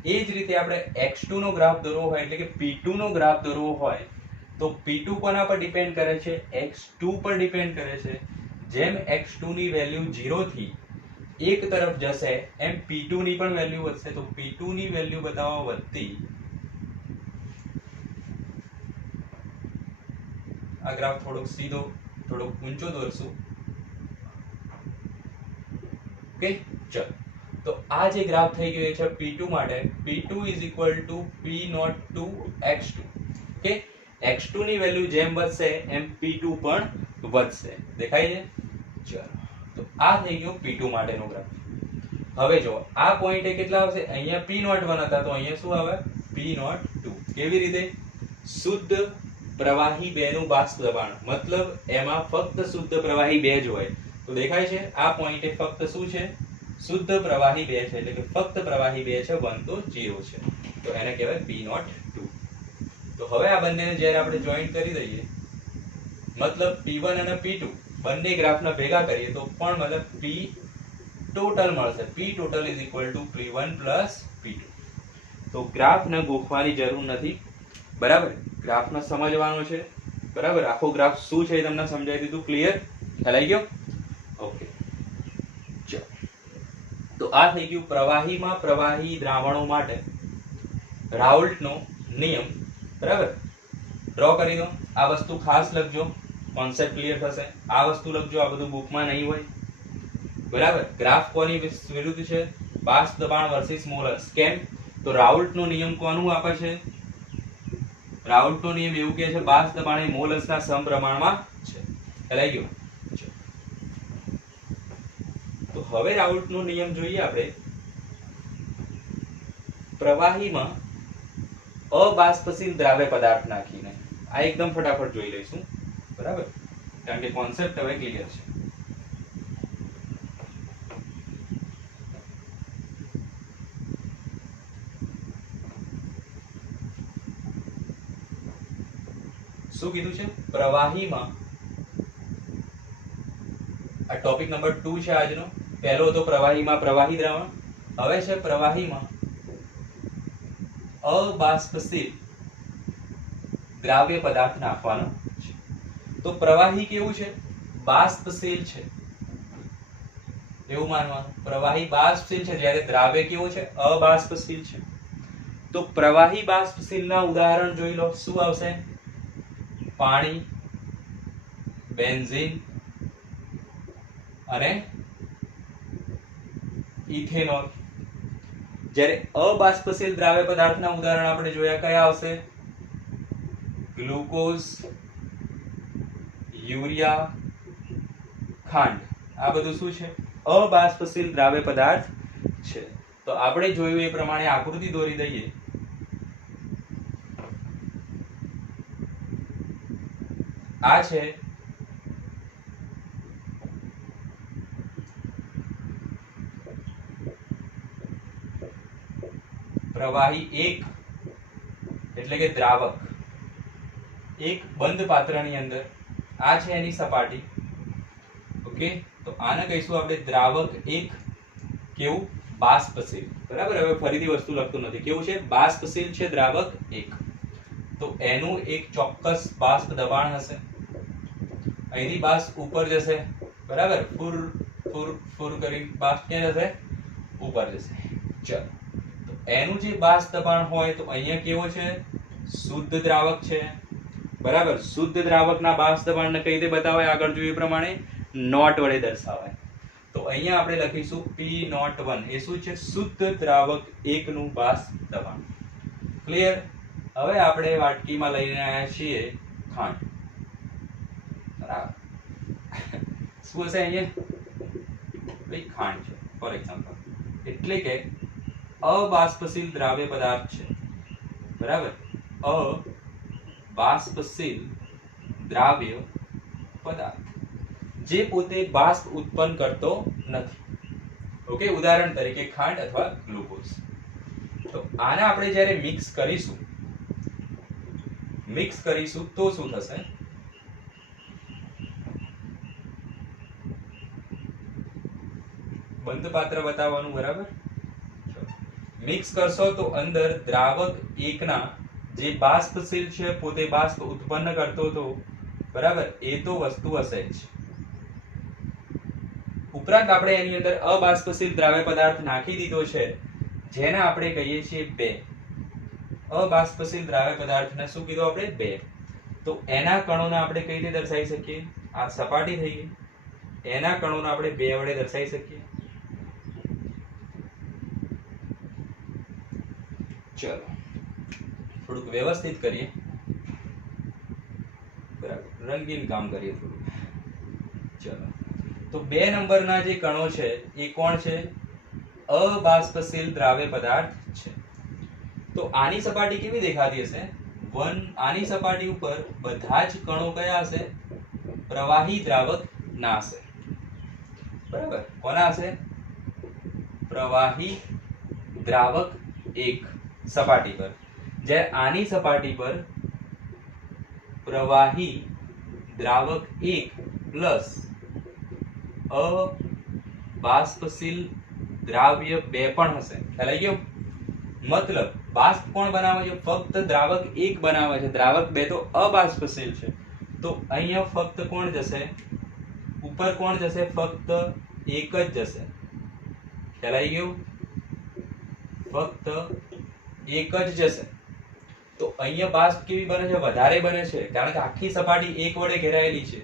એ જ રીતે આપણે x2 નો ગ્રાફ દોરવો હોય, એટલે કે P2 નો ગ્રાફ દોરવો હોય, તો P2 કોના પર ડિપેન્ડ કરે છે? x2 પર ડિપેન્ડ કરે છે. જેમ x2 ની વેલ્યુ 0 થી એક તરફ જશે એમ P2 ની પણ વેલ્યુ વધશે. તો P2 ની વેલ્યુ બતાવવા વધતી, આ ગ્રાફ થોડોક સીધો થોડોક ઊંચો દોરશું. ઓકે, ચલો. તો આ જે ગ્રાફ થઈ ગયો છે P2 માટે, P2 is equal to P02 x2. Okay, x2 ની વેલ્યુ જેમ વધશે એમ P2 પણ વધશે. દેખાય છે? ચલો, તો આ થઈ ગયો P2 માટેનો ગ્રાફ. હવે જો આ પોઈન્ટે કેટલા આવશે? અહીંયા P01 હતા, તો અહીંયા શું આવે? P02. કેવી રીતે? શુદ્ધ પ્રવાહી 2 નું બાષ્પ દબાણ, મતલબ એમાં ફક્ત શુદ્ધ પ્રવાહી 2 જ હોય. તો દેખાય છે આ પોઈન્ટે ફક્ત શું છે? શુદ્ધ પ્રવાહી 2 છે, એટલે કે ફક્ત પ્રવાહી 2 છે, 1 તો 0 છે. તો એને કહેવાય P02. તો હવે આ બંનેને જ્યારે આપણે જોઈન્ટ કરી દઈએ, મતલબ P1 અને P2 બંને ગ્રાફને ભેગા કરીએ તો પણ મતલબ P ટોટલ મળશે. P total is equal to P1 plus P2. તો ગ્રાફને ગોખવાની જરૂર નથી, બરાબર? ગ્રાફને સમજવાનો છે, બરાબર? આખો ગ્રાફ શું છે એ તમને સમજાવી દીધું. ક્લિયર? ખ્યાલ આવી ગયો? ઓકે, ચલો. તો આ થઈ ગયું પ્રવાહીમાં પ્રવાહી દ્રાવણો માટે રાઉલ્ટનો નિયમ, બરાબર? ડ્રો કરી દો. આ વસ્તુ ખાસ લખજો, કોન્સેપ્ટ ક્લિયર થશે. આ વસ્તુ લખજો, આ બધું બુકમાં નહીં હોય, બરાબર? ગ્રાફ કોની વિરુદ્ધ છે? બાષ્પ દબાણ વર્સિસ મોલસ. કેમ? તો રાઉલ્ટનો નિયમ કોનું આપે છે? રાઉલ્ટનો નિયમ એવું કહે છે બાષ્પ દબાણ એ મોલસના સમપ્રમાણમાં છે. ખ્યાલ ગયો? તો હવે રાઉલ્ટનો નિયમ જોઈએ આપણે પ્રવાહીમાં અબાષ્પશીલ દ્રાવ્ય પદાર્થ નાખીને. આ એકદમ ફટાફટ જોઈ લઈશું, બરાબર? કારણ કે કોન્સેપ્ટ હવે ક્લિયર છે. શું કીધું છે? પ્રવાહીમાં, આ ટોપિક નંબર 2 છે આજનો. પહેલો હતો પ્રવાહીમાં પ્રવાહી દ્રાવણ, હવે છે પ્રવાહીમાં અબાષ્પશીલ દ્રાવ્ય પદાર્થ નાખવાનો છે. તો પ્રવાહી કેવું છે? બાષ્પશીલ છે એવું માનવાનું. પ્રવાહી બાષ્પશીલ છે, જ્યારે દ્રાવ્ય કેવું છે? અબાષ્પશીલ છે. તો પ્રવાહી બાષ્પશીલના ઉદાહરણ જોઈ લો. શું આવશે? પાણી, બેન્ઝીન અને ઇથેનોલ. જ્યારે અબાષ્પશીલ દ્રાવ્ય પદાર્થના ઉદાહરણ આપણે જોયા, કયા આવશે? ગ્લુકોઝ, યુરિયા, ખાંડ. આ બધું શું છે? અબાષ્પશીલ દ્રાવ્ય પદાર્થ છે. તો આપણે જોયું એ પ્રમાણે આકૃતિ દોરી દઈએ. આ છે પ્રવાહી 1, એટલે કે દ્રાવક, એક બંધ પાત્રની અંદર. આ છે એની સપાટી. ઓકે, તો આને કહીશું આપણે દ્રાવક 1. કેવું? બાષ્પશીલ. બરાબર? હવે ફરીથી વસ્તુ લખતું નથી. કેવું છે? બાષ્પશીલ છે દ્રાવક 1. તો એનું એક ચોક્કસ બાષ્પ દબાણ હશે. અહીંથી બાષ્પ ઉપર જશે, બરાબર? ફુર ફુર ફુર કરી બાષ્પ ક્યાં જશે? ઉપર જશે. ચલો, તો એનું જે બાષ્પ દબાણ હોય તો અહીંયા કેવો છે? શુદ્ધ દ્રાવક છે, બરાબર? શુદ્ધ દ્રાવકના બાષ્પ દબાણને કઈ રીતે બતાવાય? આગળ જોયું પ્રમાણે નોટ વડે દર્શાવાય. તો અહીંયા આપણે લખીશું P01. એ શું છે? શુદ્ધ દ્રાવક 1 નું બાષ્પ દબાણ. ક્લિયર? હવે આપણે વાટકીમાં લઈને આવ્યા છીએ ખાંડ, બરાબર? શું હશે અહીંયા? ભાઈ ખાંડ છે ફોર એક્ઝામ્પલ, એટલે કે અબાષ્પશીલ દ્રાવ્ય પદાર્થ છે, બરાબર? અબાષ્પશીલ દ્રાવ્ય પદાર્થ જે પોતે બાષ્પ ઉત્પન્ન કરતો નથી. ઓકે, ઉદાહરણ તરીકે ખાંડ અથવા ગ્લુકોઝ. તો આને આપણે જ્યારે મિક્સ કરીશું તો શું થશે? બંધ પાત્ર બતાવવાનું, બરાબર. મિક્સ કરશો તો અંદર દ્રાવક એકના જે બાષ્પશીલ છે પોતે બાષ્પ ઉત્પન્ન કરતો હતો, બરાબર, એ તો વસ્તુ હશે જ. ઉપરાંત આપણે એની અંદર અબાષ્પશીલ દ્રાવ્ય પદાર્થ નાખી દીધો છે, જેને આપણે કહીએ છીએ બે. અબાષ્પશીલ દ્રાવ્ય પદાર્થને શું કીધું આપણે? બે. તો એના કણોને આપણે કઈ રીતે દર્શાવી શકીએ? આ સપાટી થઈ ગઈ, એના કણોને આપણે બે વડે દર્શાવી શકીએ. ચલો થોડુંક વ્યવસ્થિત કરીએ, બરાબર, રંગીન કામ કરીએ થોડું. ચલો, તો 2 નંબરના જે કણો છે એ કોણ છે? અબાષ્પશીલ દ્રાવ્ય પદાર્થ છે. તો આની સપાટી કેવી દેખાતી હશે? આની સપાટી ઉપર બધા જ કણો કયા હશે? પ્રવાહી દ્રાવક ના હશે, બરાબર. કોના હશે? પ્રવાહી દ્રાવક એક સપાટી પર. જ્યારે આની સપાટી પર પ્રવાહી દ્રાવક એક પ્લસ અબાષ્પશીલ દ્રાવ્ય બે પણ હશે. ખ્યાલ આવી ગયો? મતલબ બાષ્પ કોણ બનાવે છે? ફક્ત દ્રાવક એક બનાવે છે, દ્રાવક બે તો અબાષ્પશીલ છે. તો અહીંયા ફક્ત કોણ જશે? ઉપર કોણ જશે? ફક્ત એક જ જશે. ખ્યાલ આવી ગયો? ફક્ત એક જ જશે. તો અહીંયા બાષ્પ કેવી બને છે? વધારે બને છે, કારણ કે આખી સપાટી એક વડે ઘેરાયેલી છે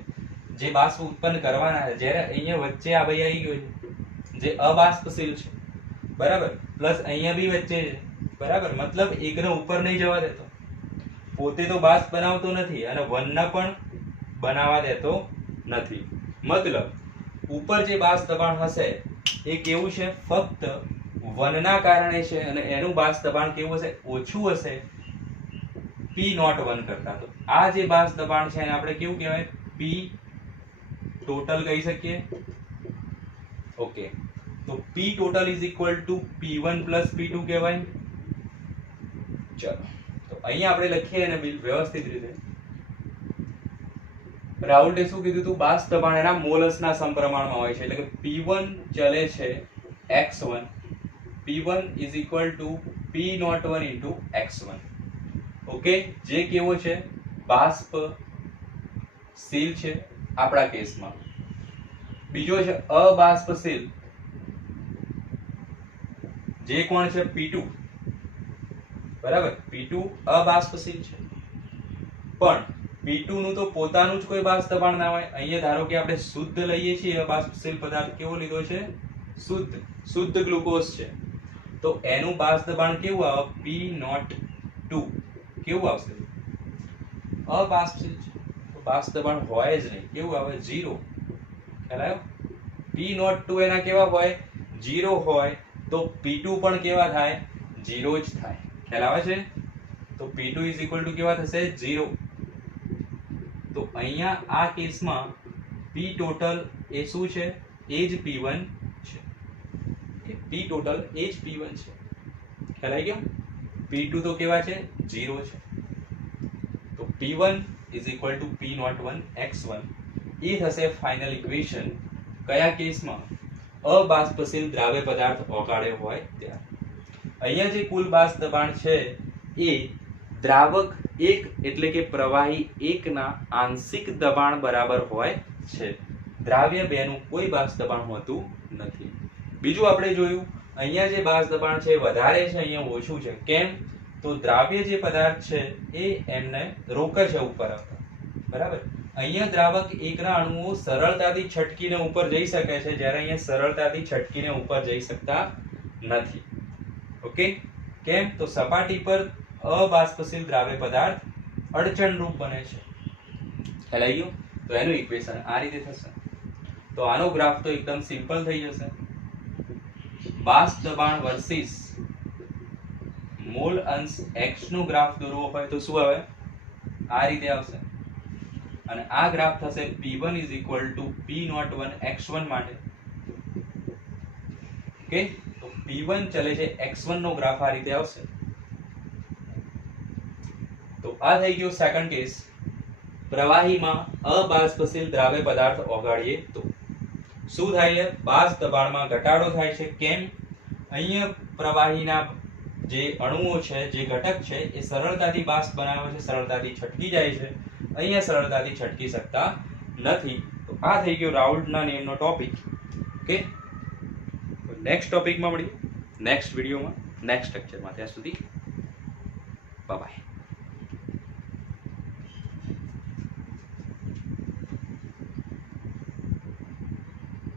જે બાષ્પ ઉત્પન્ન કરવાના છે. જ્યારે અહીંયા વચ્ચે આ ભાઈ આવી ગયો છે જે અબાષ્પશીલ છે, બરાબર, પ્લસ અહીંયા બી વચ્ચે છે, બરાબર. મતલબ એકને ઉપર નહીં જવા દેતો, પોતે તો બાષ્પ બનાવતો નથી અને વનના પણ બનાવવા દેતો નથી. મતલબ ઉપર જે બાષ્પ દબાણ હશે એ કેવું છે? ફક્ત વનના કારણે છે અને એનું બાષ્પ દબાણ કેવું હશે? ઓછું હશે P01 કરતા. તો આ જે બાષ્પ દબાણ છે એને આપણે કેવું કહેવાય? P ટોટલ કહી શકીએ. ઓકે, તો P total is equal to P1 plus P2 કહેવાય. ચલો, તો અહીંયા આપણે લખીએ એને વ્યવસ્થિત રીતે. રાહુલે શું કીધું હતું? બાષ્પ દબાણ એના મોલસના સમપ્રમાણમાં હોય છે, એટલે કે P1 ચલે છે x1, P1 is equal to P01 into x1. Okay, જે કેવો છે? બાષ્પશીલ છે આપણા કેસમાં. બીજો છે અબાષ્પશીલ, જે કોણ છે? P2, બરાબર. P2 અબાષ્પશીલ છે, પણ P2 નું તો પોતાનું જ કોઈ બાષ્પ દબાણ ના હોય. અહીંયા ધારો કે આપણે શુદ્ધ લઈએ છીએ અબાષ્પશીલ પદાર્થ. કેવો લીધો છે? શુદ્ધ ગ્લુકોઝ છે. તો એનું બાષ્પ દબાણ કેવું આવે? P02. કેવું આવશે? અબાષ્પશીલ છે તો બાષ્પ દબાણ હોય જ નહીં. કેવું આવે? 0. ખ્યાલ આવ્યો? P02 એના કેવા હોય? 0 હોય. તો P2 પણ કેવા થાય? 0 જ થાય. ખ્યાલ આવે છે? તો P2 ઇઝ ઇક્વલ ટુ કેવા થશે? 0. તો અહીંયા આ કેસમાં P ટોટલ એ શું છે? એ જ P1 છે. P ટોટલ એ જ P1 છે. ખ્યાલ આવી ગયો? P2 તો કેવા છે? 0 છે. તો P1 is equal to P01 x1. એ થશે ફાઇનલ ઇક્વેશન. કયા કેસમાં? અબાષ્પશીલ દ્રાવ્ય પદાર્થ ઓગાળ્યો હોય ત્યારે. અહીંયા જે કુલ બાષ્પ દબાણ છે એ દ્રાવક એક એટલે કે પ્રવાહી એકના આંશિક દબાણ બરાબર હોય છે. દ્રાવ્ય બેનું કોઈ બાષ્પ દબાણ હોતું નથી. બીજું આપણે જોયું, અહીંયા જે બાષ્પ દબાણ છે વધારે છે, અહીંયા ઓછું છે. કેમ? તો દ્રાવ્ય જે પદાર્થ છે એ એમને રોકે છે ઉપર આવતા, બરાબર. અહીંયા દ્રાવક એકના અણુઓ સરળતાથી છટકીને ઉપર જઈ શકે છે, જ્યારે અહીંયા સરળતાથી છટકીને ઉપર જઈ શકતા નથી. ઓકે, કેમ? તો સપાટી પર અબાષ્પશીલ દ્રાવ્ય પદાર્થ અડચણરૂપ બને છે. ખ્યાલ આવી ગયો? તો એનું ઇક્વેશન આ રીતે થશે. તો આનો ગ્રાફ તો એકદમ સિમ્પલ થઈ જશે. બાષ્પ દબાણ વર્સિસ મોલ અંશ x નો ગ્રાફ દોરવો હોય તો શું આવે? આ રીતે આવશે. અને આ ગ્રાફ થશે P1 is equal to P01 x1 માટે. ઓકે, તો P1 ચલે છે x1 નો ગ્રાફ આ રીતે આવશે. તો આ થઈ ગયો સેકન્ડ કેસ. પ્રવાહીમાં અબાષ્પશીલ દ્રાવ્ય પદાર્થ ઓગાળીએ તો. શું થાય છે? બાષ્પ દબાણમાં ઘટાડો થાય છે. કેમ? અહીંયા પ્રવાહીના જે અણુઓ છે, જે ઘટક છે, એ સરળતાથી બાષ્પ બનાવે છે, સરળતાથી છટકી જાય છે. અહીંયા સરળતાથી છટકી શકતા નથી. તો આ થઈ ગયો રાઉલ્ટના નિયમનો ટોપિક. ઓકે, નેક્સ્ટ ટોપિકમાં મળીએ, નેક્સ્ટ વિડીયોમાં, નેક્સ્ટ લેક્ચરમાં. ત્યાં સુધી બાય બાય.